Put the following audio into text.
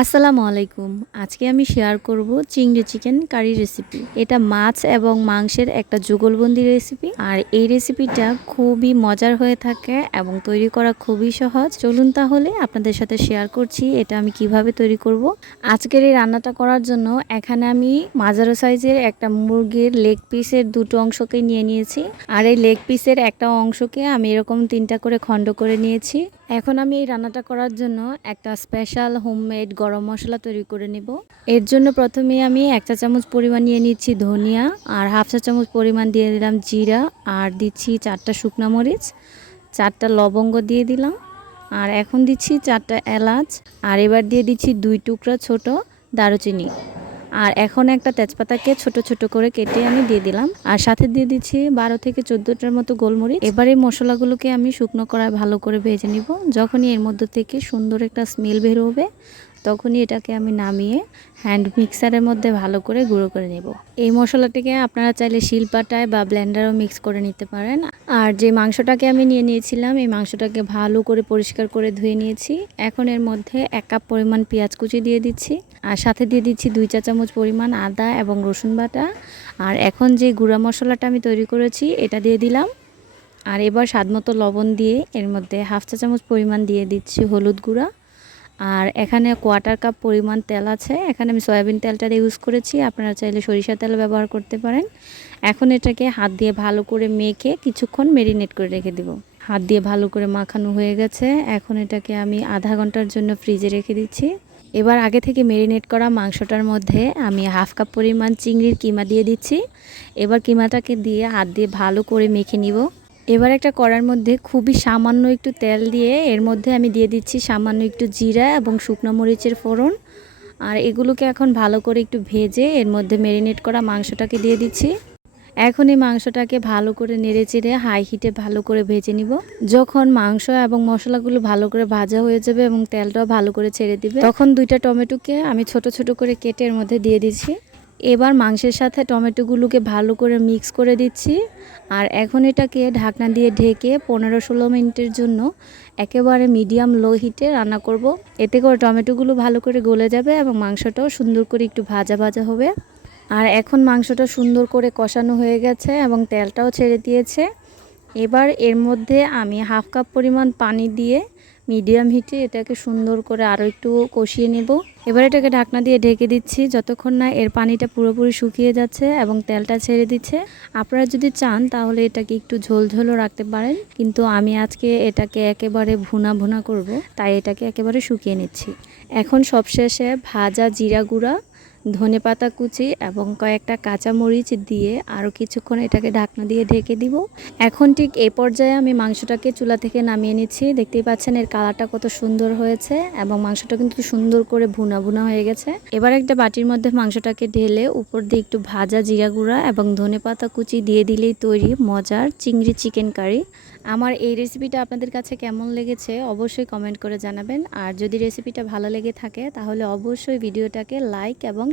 আসসালামু আলাইকুম। আজকে আমি শেয়ার করব চিংড়ি চিকেন কারি রেসিপি এটা মাছ এবং মাংসের একটা যুগলবন্দি রেসিপি আর এই রেসিপিটা খুবই মজার হয়ে থাকে এবং তৈরি করা খুবই সহজ। চলুন তাহলে আপনাদের সাথে শেয়ার করছি এটা আমি কীভাবে তৈরি করব। আজকের এই রান্নাটা করার জন্য এখানে আমি মাজারো সাইজের একটা মুরগির লেগ পিসের দুটো অংশকে নিয়ে নিয়েছি। আর এই লেগ পিসের একটা অংশকে আমি এরকম তিনটা করে খণ্ড করে নিয়েছি। এখন আমি এই রান্নাটা করার জন্য একটা স্পেশাল হোমমেড গরম মশলা তৈরি করে নেব। এর জন্য প্রথমে আমি এক চা চামচ পরিমাণ নিয়ে নিচ্ছি ধনিয়া আর হাফ চা চামচ পরিমাণ দিয়ে দিলাম জিরা আর দিচ্ছি চারটা শুকনা মরিচ, চারটা লবঙ্গ দিয়ে দিলাম আর এখন দিচ্ছি চারটা এলাচ আর এবার দিয়ে দিচ্ছি দুই টুকরা ছোট দারুচিনি। আর এখন একটা তেজপাতাকে ছোট ছোট করে কেটে আমি দিয়ে দিলাম। আর সাথে দিয়ে দিচ্ছি বারো থেকে চোদ্দোটার মতো গোলমরিচ। এবারে মশলাগুলোকে আমি শুকনো করায় ভালো করে ভেজে নিব। যখনই এর মধ্যে থেকে সুন্দর একটা স্মেল বের হবে তখনই এটাকে আমি নামিয়ে হ্যান্ড মিক্সারের মধ্যে ভালো করে গুঁড়ো করে নেব। এই মশলাটিকে আপনারা চাইলে শিলপাটায় বা ব্লেন্ডারও মিক্স করে নিতে পারেন। আর যে মাংসটাকে আমি নিয়ে নিয়েছিলাম, এই মাংসটাকে ভালো করে পরিষ্কার করে ধুয়ে নিয়েছি। এখন এর মধ্যে এক কাপ পরিমাণ পেঁয়াজ কুচি দিয়ে দিচ্ছি। আর সাথে দিয়ে দিচ্ছি দুই চা চামচ পরিমাণ আদা এবং রসুন বাটা। আর এখন যে গুঁড়া মশলাটা আমি তৈরি করেছি, এটা দিয়ে দিলাম। আর এবার স্বাদমতো লবণ দিয়ে এর মধ্যে হাফ চা চামচ পরিমাণ দিয়ে দিচ্ছি হলুদ গুঁড়া। আর এখানে কোয়ার্টার কাপ পরিমাণ তেল আছে। এখানে আমি সয়াবিন তেলটা ইউজ করেছি। আপনারা চাইলে সরিষা তেল ব্যবহার করতে পারেন। এখন এটাকে হাত দিয়ে ভালো করে মেখে কিছুক্ষণ মেরিনেট করে রেখে দেব। হাত দিয়ে ভালো করে মাখানো হয়ে গেছে। এখন এটাকে আমি আধা ঘণ্টার জন্য ফ্রিজে রেখে দিচ্ছি। এবার আগে থেকে মেরিনেট করা মাংসটার মধ্যে আমি হাফ কাপ পরিমাণ চিংড়ির কিমা দিয়ে দিচ্ছি। এবার কিমাটাকে দিয়ে হাত দিয়ে ভালো করে মেখে নিব। এবার একটা কড়ার মধ্যে খুবই সামান্য একটু তেল দিয়ে এর মধ্যে আমি দিয়ে দিচ্ছি সামান্য একটু জিরা এবং শুকনো মরিচের ফোড়ন। আর এগুলোকে এখন ভালো করে একটু ভেজে এর মধ্যে ম্যারিনেট করা মাংসটাকে দিয়ে দিচ্ছি। এখন এই মাংসটাকে ভালো করে নেড়ে চেড়ে হাই হিটে ভালো করে ভেজে নিব। যখন মাংস এবং মশলাগুলো ভালো করে ভাজা হয়ে যাবে এবং তেলটাও ভালো করে ছেড়ে দিবে, তখন দুইটা টমেটোকে আমি ছোট ছোট করে কেটে এর মধ্যে দিয়ে দিচ্ছি। এবার মাংসের সাথে টমেটোগুলোকে ভালো করে মিক্স করে দিচ্ছি। আর এখন এটাকে ঢাকনা দিয়ে ঢেকে পনেরো ষোলো মিনিটের জন্য একেবারে মিডিয়াম লো হিটে রান্না করব। এতে করে টমেটোগুলো ভালো করে গলে যাবে এবং মাংসটাও সুন্দর করে একটু ভাজা ভাজা হবে। আর এখন মাংসটা সুন্দর করে কষানো হয়ে গেছে এবং তেলটাও ছেড়ে দিয়েছে। এবার এর মধ্যে আমি হাফ কাপ পরিমাণ পানি দিয়ে মিডিয়াম হিটে এটাকে সুন্দর করে আরও একটু কষিয়ে নেব। এবার এটাকে ঢাকনা দিয়ে ঢেকে দিচ্ছি, যতক্ষণ না এর পানিটা পুরোপুরি শুকিয়ে যাচ্ছে এবং তেলটা ছেড়ে দিচ্ছে। আপনারা যদি চান তাহলে এটাকে একটু ঝোল ঝোলও রাখতে পারেন, কিন্তু আমি আজকে এটাকে একেবারে ভুনা ভুনা করব, তাই এটাকে একেবারে শুকিয়ে নিচ্ছি। এখন সবশেষে ভাজা জিরা গুঁড়া ধনে পাতা কুচি এবং কয়েকটা কাঁচা মরিচ দিয়ে আরও কিছুক্ষণ এটাকে ঢাকনা দিয়ে ঢেকে দিব। এখন ঠিক এ পর্যায়ে আমি মাংসটাকে চুলা থেকে নামিয়ে নিচ্ছি। দেখতেই পাচ্ছেন এর কালারটা কত সুন্দর হয়েছে এবং মাংসটা কিন্তু সুন্দর করে ভুনা ভুনা হয়ে গেছে। এবার একটা বাটির মধ্যে মাংসটাকে ঢেলে উপর দিয়ে একটু ভাজা জিরা গুঁড়া এবং ধনে পাতা কুচি দিয়ে দিলেই তৈরি মজার চিংড়ি চিকেন কারি। আমার এই রেসিপিটা আপনাদের কাছে কেমন লেগেছে অবশ্যই কমেন্ট করে জানাবেন। আর যদি রেসিপিটা ভালো লেগে থাকে তাহলে অবশ্যই ভিডিওটাকে লাইক এবং